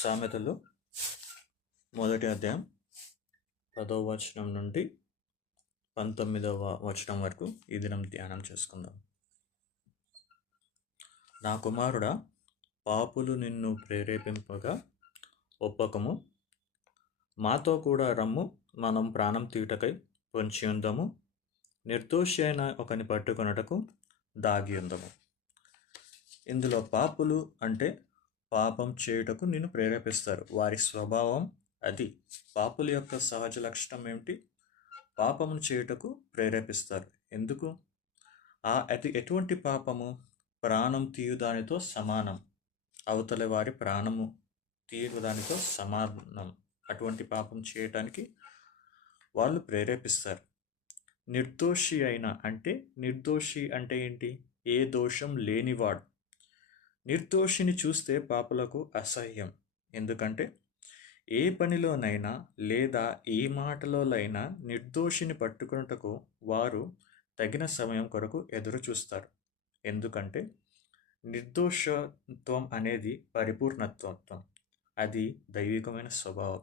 సామెతలు మొదటి అధ్యాయం 10వ వచనం నుండి 19వ వచనం వరకు ఈ దినం ధ్యానం చేసుకుందాం. నా కుమారుడా, పాపులు నిన్ను ప్రేరేపింపగా ఒప్పకము. మాతో కూడా రమ్ము, మనం ప్రాణం తీయుటకై పొంచి ఉందము. నిర్దోషి అయిన ఒకని పట్టుకొనుటకు దాగి ఉందము. ఇందులో పాపులు అంటే పాపం చేయుటకు నిన్ను ప్రేరేపిస్తారు. వారి స్వభావం అది. పాపుల యొక్క సహజ లక్షణం ఏమిటి? పాపమును చేయుటకు ప్రేరేపిస్తారు. ఎందుకు? అది ఎటువంటి పాపము? ప్రాణం తీయుదానితో సమానం. అవతల వారి ప్రాణము తీయుదానితో సమానం. అటువంటి పాపం చేయటానికి వాళ్ళు ప్రేరేపిస్తారు. నిర్దోషి అయిన అంటే, నిర్దోషి అంటే ఏంటి? ఏ దోషం లేనివాడు. నిర్దోషిని చూస్తే పాపులకు అసహ్యం. ఎందుకంటే ఏ పనిలోనైనా లేదా ఏ మాటలోనైనా నిర్దోషిని పట్టుకున్నటకు వారు తగిన సమయం కొరకు ఎదురు చూస్తారు. ఎందుకంటే నిర్దోషత్వం అనేది పరిపూర్ణత్వం. అది దైవికమైన స్వభావం.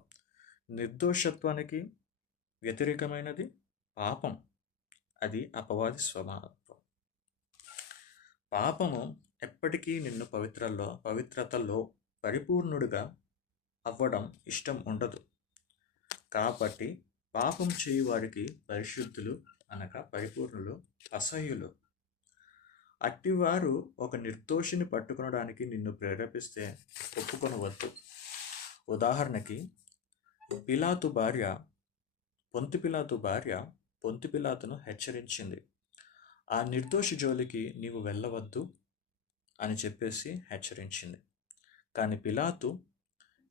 నిర్దోషత్వానికి వ్యతిరేకమైనది పాపం. అది అపవాది స్వభావం. పాపము ఎప్పటికీ నిన్ను పవిత్రతలో పరిపూర్ణుడిగా అవ్వడం ఇష్టం ఉండదు. కాబట్టి పాపం చేయు వారికి పరిశుద్ధులు అనగా పరిపూర్ణులు అసహ్యులు. అట్టివారు ఒక నిర్దోషిని పట్టుకొనడానికి నిన్ను ప్రేరేపిస్తే ఒప్పుకొనవద్దు. ఉదాహరణకి పొంతి భార్య పొంతి పిలాతును హెచ్చరించింది, ఆ నిర్దోషి జోలికి నీవు వెళ్ళవద్దు అని చెప్పేసి హెచ్చరించింది. కానీ పిలాతు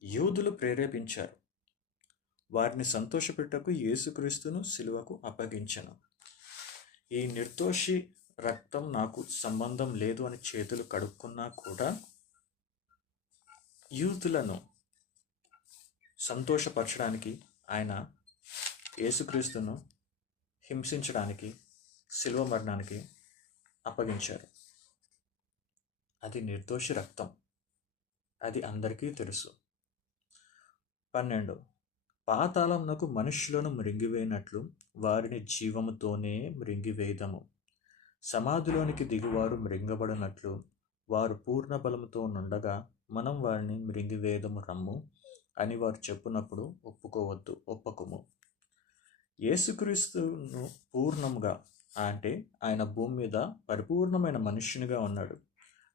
యూదులు ప్రేరేపించారు. వారిని సంతోషపెట్టకు యేసుక్రీస్తును సిలువకు అప్పగించెను. ఈ నిర్దోషి రక్తం నాకు సంబంధం లేదు అని చేతులు కడుక్కున్నా కూడా యూదులను సంతోషపరచడానికి ఆయన యేసుక్రీస్తును హింసించడానికి సిలువ మరణానికి అప్పగించారు. అది నిర్దోషి రక్తం. అది అందరికీ తెలుసు. 12 పాతాళమునకు మనుష్యులను మృంగివేయనట్లు వారిని జీవముతోనే మృంగివేయదము. సమాధిలోనికి దిగువారు మృంగబడినట్లు వారు పూర్ణ బలముతో నుండగా మనం వారిని మృంగివేయదము రమ్ము అని వారు చెప్పునప్పుడు ఒప్పకము. యేసుక్రీస్తును పూర్ణముగా అంటే ఆయన భూమి మీద పరిపూర్ణమైన మనుష్యునిగా ఉన్నాడు,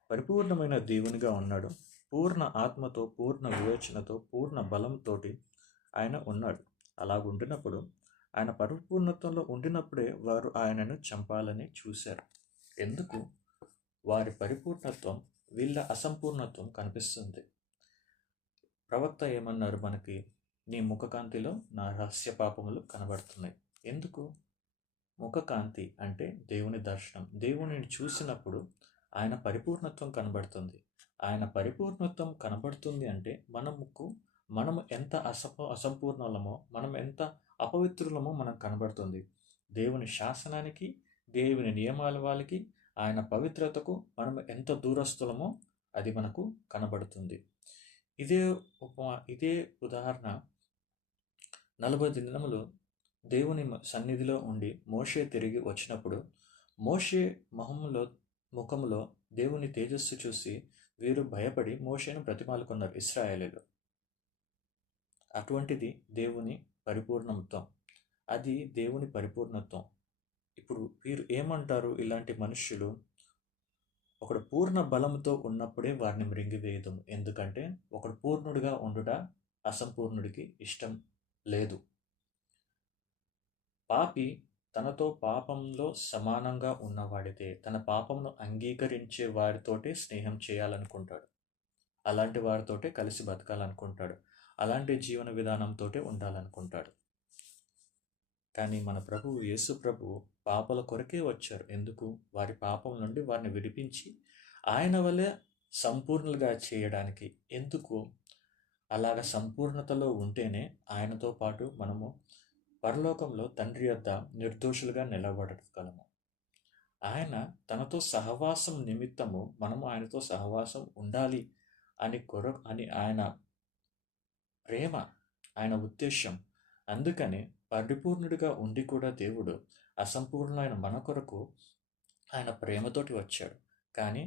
పరిపూర్ణమైన దేవునిగా ఉన్నాడు, పూర్ణ ఆత్మతో, పూర్ణ వివేచనతో, పూర్ణ బలంతో ఆయన ఉన్నాడు. అలాగుండినప్పుడు ఆయన పరిపూర్ణత్వంలో ఉండినప్పుడే వారు ఆయనను చంపాలని చూశారు. ఎందుకు? వారి పరిపూర్ణత్వం వీళ్ళ అసంపూర్ణత్వం కనిపిస్తుంది. ప్రవక్త ఏమన్నారు మనకి? నీ ముఖకాంతిలో నా రహస్య పాపములు కనబడుతున్నాయి. ఎందుకు? ముఖకాంతి అంటే దేవుని దర్శనం. దేవునిని చూసినప్పుడు ఆయన పరిపూర్ణత్వం కనబడుతుంది. ఆయన పరిపూర్ణత్వం కనబడుతుంది అంటే మనము ఎంత అసంపూర్ణలమో, మనం ఎంత అపవిత్రులమో మనకు కనబడుతుంది. దేవుని శాసనానికి, దేవుని నియమాల వాళ్ళకి, ఆయన పవిత్రతకు మనం ఎంత దూరస్తులమో అది మనకు కనబడుతుంది. ఇదే ఉదాహరణ 40 దినములు దేవుని సన్నిధిలో ఉండి మోషే తిరిగి వచ్చినప్పుడు మోషే ముఖములో దేవుని తేజస్సు చూసి వీరు భయపడి మోషేను బ్రతిమాలుకున్నారు ఇశ్రాయేలీయులు. అటువంటిది దేవుని పరిపూర్ణత్వం. అది దేవుని పరిపూర్ణత్వం. ఇప్పుడు వీరు ఏమంటారు? ఇలాంటి మనుష్యులు ఒకడు పూర్ణ బలంతో ఉన్నప్పుడే వారిని మృంగివేయదము. ఎందుకంటే ఒకడు పూర్ణుడిగా ఉండుట అసంపూర్ణుడికి ఇష్టం లేదు. పాపి తనతో పాపంలో సమానంగా ఉన్నవాడితే తన పాపమును అంగీకరించే వారితోటే స్నేహం చేయాలనుకుంటాడు, అలాంటి వారితోటే కలిసి బతకాలనుకుంటాడు, అలాంటి జీవన విధానంతో ఉండాలనుకుంటాడు. కానీ మన ప్రభువు యేసు ప్రభువు పాపల కొరకే వచ్చారు. ఎందుకు? వారి పాపం నుండి వారిని విడిపించి ఆయన వలె సంపూర్ణులుగా చేయడానికి. ఎందుకు? అలాగ సంపూర్ణతలో ఉంటేనే ఆయనతో పాటు మనము పరలోకంలో తండ్రి యొద్ద నిర్దోషులుగా నిలబడగలము. ఆయన తనతో సహవాసం నిమిత్తము మనము ఆయనతో సహవాసం ఉండాలి అని ఆయన ప్రేమ ఆయన ఉద్దేశం. అందుకని పరిపూర్ణుడిగా ఉండి కూడా దేవుడు అసంపూర్ణమైన మన కొరకు ఆయన ప్రేమతోటి వచ్చాడు. కానీ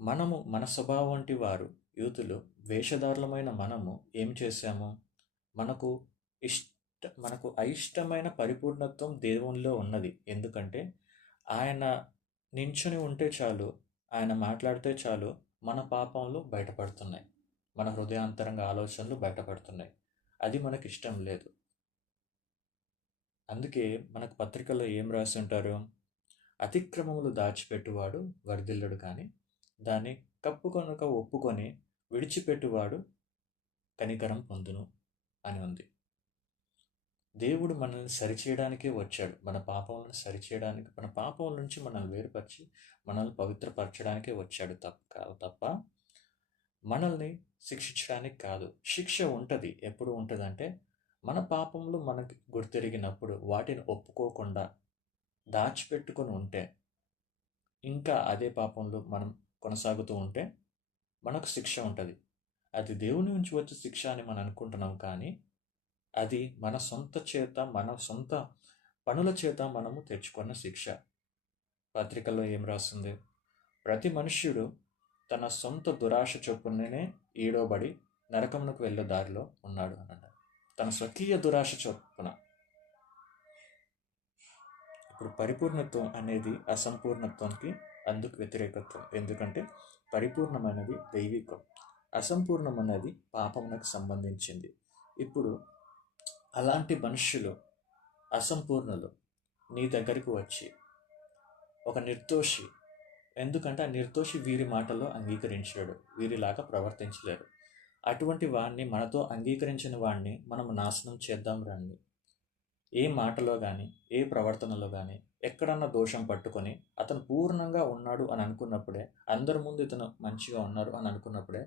మనము మన స్వభావం వంటి వారు యూతులు వేషధారులమైన మనము ఏం చేశాము? మనకు మనకు అయిష్టమైన పరిపూర్ణత్వం దేవునిలో ఉన్నది. ఎందుకంటే ఆయన నించుని ఉంటే చాలు, ఆయన మాట్లాడితే చాలు, మన పాపంలో బయటపడుతున్నాయి, మన హృదయాంతరంగ ఆలోచనలు బయటపడుతున్నాయి. అది మనకి ఇష్టం లేదు. అందుకే మనకు పత్రికలో ఏం రాసి ఉంటారు? అతిక్రమములు దాచిపెట్టువాడు వర్ధిల్లడు, కానీ దాన్ని కప్పుకొనక ఒప్పుకొని విడిచిపెట్టువాడు కనికరం పొందును అని ఉంది. దేవుడు మనల్ని సరిచేయడానికే వచ్చాడు. మన పాపములను సరిచేయడానికి, మన పాపం నుంచి మనల్ని వేరుపరిచి మనల్ని పవిత్రపరచడానికే వచ్చాడు తప్ప మనల్ని శిక్షించడానికి కాదు. శిక్ష ఉంటుంది. ఎప్పుడు ఉంటుందంటే మన పాపములు మనకి గుర్తెరిగినప్పుడు వాటిని ఒప్పుకోకుండా దాచిపెట్టుకొని ఉంటే, ఇంకా అదే పాపంలో మనం కొనసాగుతూ ఉంటే మనకు శిక్ష ఉంటుంది. అది దేవుని నుంచి వచ్చే శిక్ష అని మనం అనుకుంటున్నాం, కానీ అది మన సొంత పనుల చేత మనము తెచ్చుకున్న శిక్ష. పత్రికల్లో ఏం రాస్తుంది? ప్రతి మనుష్యుడు తన సొంత దురాశ చొప్పునే ఈడోబడి నరకమునకు వెళ్ళే దారిలో ఉన్నాడు అని అన్నాడు. తన స్వకీయ దురాశ చొప్పున. ఇప్పుడు పరిపూర్ణత్వం అనేది అసంపూర్ణత్వానికి అందుకు వ్యతిరేకత్వం. ఎందుకంటే పరిపూర్ణమైనది దైవికం, అసంపూర్ణం అనేది పాపమునకు సంబంధించింది. ఇప్పుడు అలాంటి మనుష్యులు, అసంపూర్ణులు నీ దగ్గరికి వచ్చి ఒక నిర్దోషి, ఎందుకంటే ఆ నిర్దోషి వీరి మాటలో అంగీకరించాడు, వీరిలాగా ప్రవర్తించలేరు, అటువంటి వాడిని, మనతో అంగీకరించిన వాడిని మనం నాశనం చేద్దాం రండి. ఏ మాటలో కానీ, ఏ ప్రవర్తనలో కానీ ఎక్కడన్నా దోషం పట్టుకొని అతను పూర్ణంగా ఉన్నాడు అని అనుకున్నప్పుడే, అందరి ముందు ఇతను మంచిగా ఉన్నారు అని అనుకున్నప్పుడే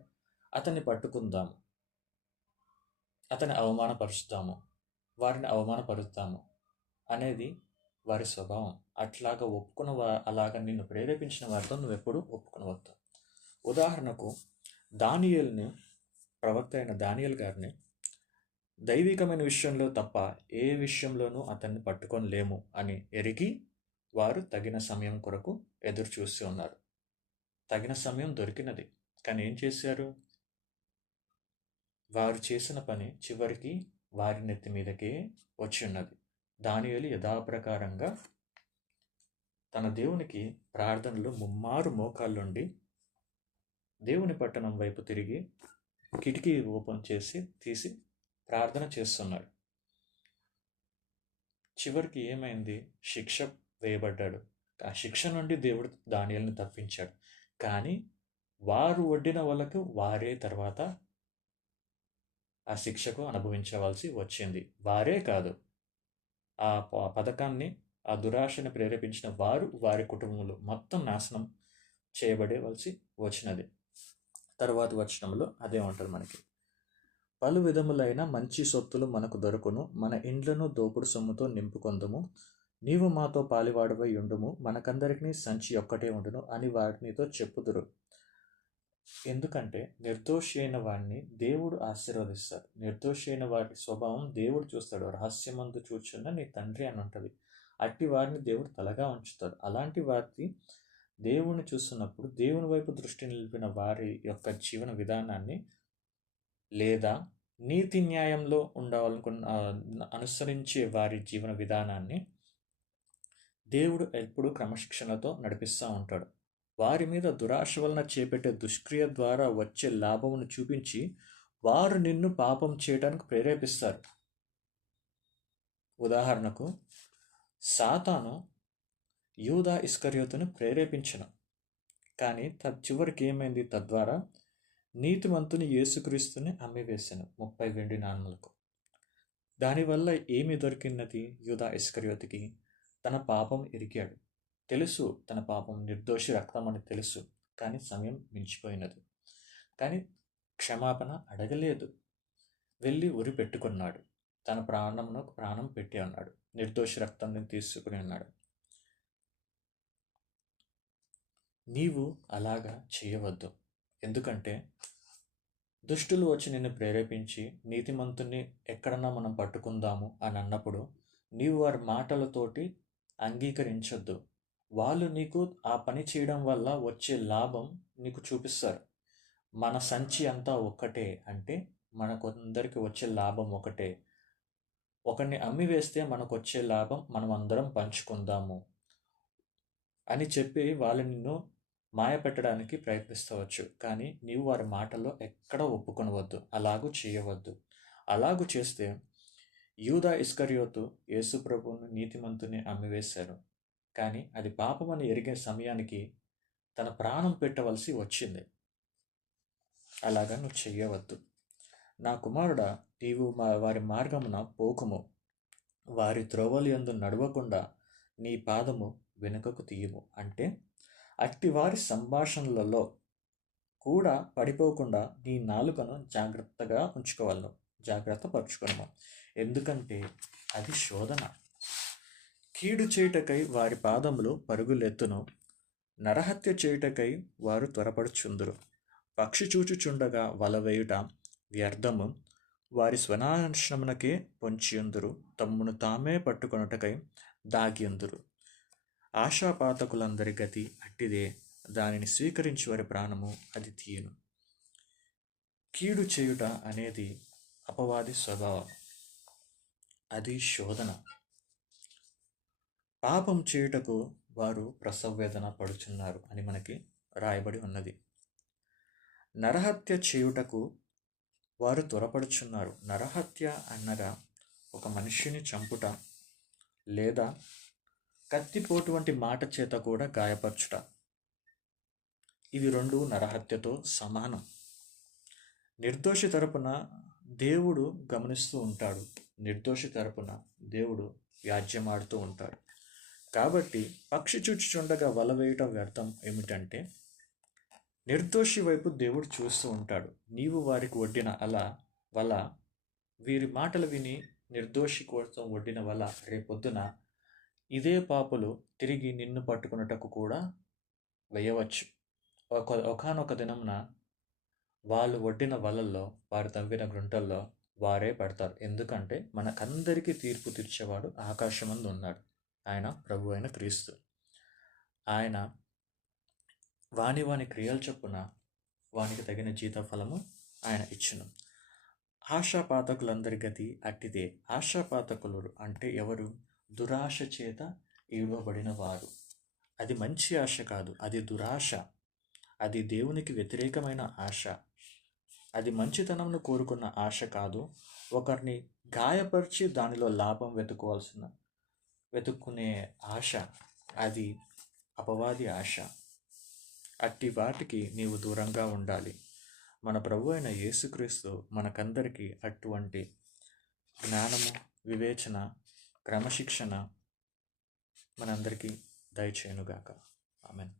అతన్ని పట్టుకుందాము, అతన్ని అవమానపరుస్తాము, వారిని అవమానపరుస్తాము అనేది వారి స్వభావం. అట్లాగా అలాగ నిన్ను ప్రేరేపించిన వారితో నువ్వు ఎప్పుడు ఒప్పుకునవద్దు. ఉదాహరణకు దానియేలుని, ప్రవక్త అయిన దానియేలు గారిని దైవికమైన విషయంలో తప్ప ఏ విషయంలోనూ అతన్ని పట్టుకొనలేము అని ఎరిగి వారు తగిన సమయం కొరకు ఎదురు చూస్తూ ఉన్నారు. తగిన సమయం దొరికినది, కానీ ఏం చేశారు? వారు చేసిన పని చివరికి వారి నెత్తి మీదకే వచ్చి ఉన్నది. దానియేలు యథాప్రకారంగా తన దేవునికి ప్రార్థనలు ముమ్మారు మోకాళ్ళుండి దేవుని పట్టణం వైపు తిరిగి కిటికీ ఓపెన్ చేసి తీసి ప్రార్థన చేస్తున్నాడు. చివరికి ఏమైంది? శిక్ష వేయబడ్డాడు. ఆ శిక్ష నుండి దేవుడు దానియేలుని తప్పించాడు. కానీ వారు ఒడ్డిన వాళ్ళకు వారే తర్వాత ఆ శిక్షకు అనుభవించవలసి వచ్చింది. వారే కాదు, ఆ పథకాన్ని, ఆ దురాశని ప్రేరేపించిన వారు, వారి కుటుంబంలో మొత్తం నాశనం చేయబడవలసి వచ్చినది. తర్వాత వచనంలో అదే ఉంటుంది మనకి. పలు విధములైన మంచి సొత్తులు మనకు దొరుకును, మన ఇండ్లను దోపుడు సొమ్ముతో నింపుకొందుము, నీవు మాతో పాలివాడవై ఉండుము, మనకందరికీ సంచి ఒక్కటే ఉండును అని వారినితో చెప్పుదురు. ఎందుకంటే నిర్దోషి అయిన వాడిని దేవుడు ఆశీర్వదిస్తాడు. నిర్దోషి అయిన వాడి స్వభావం దేవుడు చూస్తాడు. రహస్యమందు చూచున్న నీ తండ్రి అని ఉంటుంది. అట్టి వారిని దేవుడు తలగా ఉంచుతాడు. అలాంటి వారి దేవుని చూస్తున్నప్పుడు దేవుని వైపు దృష్టి నిలిపిన వారి యొక్క జీవన విధానాన్ని, లేదా నీతి న్యాయంలో అనుసరించే వారి జీవన విధానాన్ని దేవుడు ఎప్పుడు క్రమశిక్షణతో నడిపిస్తూ ఉంటాడు. వారి మీద దురాశ వలన చేపట్టే దుష్క్రియ ద్వారా వచ్చే లాభమును చూపించి వారు నిన్ను పాపం చేయడానికి ప్రేరేపిస్తారు. ఉదాహరణకు సాతాను యూదా ఇస్కరియోతును ప్రేరేపించను, కానీ చివరికి ఏమైంది? తద్వారా నీతిమంతుని యేసుక్రీస్తుని అమ్మివేశాను 30 వెండి నాణములకు. దానివల్ల ఏమి దొరికినది? యూదా ఇస్కరియోతుకి తన పాపం ఎరిగాడు. తెలుసు తన పాపం, నిర్దోషి రక్తం అని తెలుసు, కానీ సమయం మించిపోయినది. కానీ క్షమాపణ అడగలేదు. వెళ్ళి ఉరి పెట్టుకున్నాడు. తన ప్రాణం పెట్టి అన్నాడు. నిర్దోషి రక్తాన్ని తీసుకుని అన్నాడు. నీవు అలాగా చేయవద్దు. ఎందుకంటే దుష్టులు వచ్చి నిన్ను ప్రేరేపించి నీతిమంతుణ్ణి ఎక్కడన్నా మనం పట్టుకుందాము అని అన్నప్పుడు నీవు వారి మాటలతోటి అంగీకరించొద్దు. వాళ్ళు నీకు ఆ పని చేయడం వల్ల వచ్చే లాభం నీకు చూపిస్తారు. మన సంచి అంతా ఒక్కటే అంటే మనకందరికి వచ్చే లాభం ఒకటే. ఒకరిని అమ్మి వేస్తే మనకొచ్చే లాభం మనం అందరం పంచుకుందాము అని చెప్పి వాళ్ళు నిన్ను మాయపెట్టడానికి ప్రయత్నిస్తవచ్చు. కానీ నీవు వారి మాటల్లో ఎక్కడ ఒప్పుకొనవద్దు. అలాగూ చేయవద్దు. అలాగూ చేస్తే యూదా ఇస్కరియోతు యేసు ప్రభువును నీతిమంతుని అమ్మివేశారు. కానీ అది పాపమని ఎరిగే సమయానికి తన ప్రాణం పెట్టవలసి వచ్చింది. అలాగా నువ్వు చెయ్యవద్దు. నా కుమారుడా, నీవు వారి మార్గమున పోకుము. వారి త్రోవలయందు నడవకుండా నీ పాదము వెనుకకు తీయము. అంటే అట్టి వారి సంభాషణలలో కూడా పడిపోకుండా నీ నాలుకను జాగ్రత్తగా ఉంచుకోవాలను, జాగ్రత్త పరుచుకోను. ఎందుకంటే అది శోధన. కీడు చేయుటకై వారి పాదములు పరుగులెత్తును, నరహత్య చేయుటకై వారు త్వరపడుచుందురు. పక్షి చూచుచుండగా వలవేయుట వ్యర్థము, వారి స్వనాశనమునకే పొంచియుందురు, తమ్మును తామే పట్టుకొనుటకై దాగియుందురు. ఆశాపాతకులందరి గతి అట్టిదే, దానిని స్వీకరించి వారి ప్రాణము అది తీయును. కీడు చేయుట అనేది అపవాది స్వభావం, అది శోధన. పాపం చేయుటకు వారు ప్రసవవేదన పడుచున్నారు అని మనకి రాయబడి ఉన్నది. నరహత్య చేయుటకు వారు త్వరపడుచున్నారు. నరహత్య అనగా ఒక మనిషిని చంపుట లేదా కత్తిపోటు వంటి మాట చేత కూడా గాయపరచుట. ఇవి రెండు నరహత్యతో సమానం. నిర్దోషి తరపున దేవుడు గమనిస్తూ ఉంటాడు, నిర్దోషి తరపున దేవుడు వ్యాజ్యమాడుతూ ఉంటాడు. కాబట్టి పక్షి చూచుచుండగా వల వేయటం వ్యర్థం ఏమిటంటే నిర్దోషి వైపు దేవుడు చూస్తూ ఉంటాడు. నీవు వారికి ఒడ్డిన వల, వీరి మాటలు విని నిర్దోషి కోసం ఒడ్డిన వల రేపొద్దున ఇదే పాపులు తిరిగి నిన్ను పట్టుకున్నటకు కూడా వేయవచ్చు. ఒకానొక దినమున వాళ్ళు ఒడ్డిన వలల్లో, వారు తవ్విన గుంటల్లో వారే పడతారు. ఎందుకంటే మనకందరికీ తీర్పు తీర్చేవాడు ఆకాశమందు ఉన్నాడు. ఆయన ప్రభు అయిన క్రీస్తు. ఆయన వాని క్రియల చొప్పున వానికి తగిన జీత ఫలము ఆయన ఇచ్చును. ఆశాపాతకులందరి గతి అట్టిదే. ఆశాపాతకులు అంటే ఎవరు? దురాశ చేత ఈడవబడిన వారు. అది మంచి ఆశ కాదు, అది దురాశ. అది దేవునికి వ్యతిరేకమైన ఆశ. అది మంచితనంను కోరుకున్న ఆశ కాదు. ఒకరిని గాయపరిచి దానిలో లాభం వెతుక్కునే ఆశ, అది అపవాది ఆశ. అట్టి వాటికి నీవు దూరంగా ఉండాలి. మన ప్రభు అయిన యేసుక్రీస్తు మనకందరికీ అటువంటి జ్ఞానము, వివేచన, క్రమశిక్షణ మనందరికీ దయచేయునుగాక. ఆమేన్.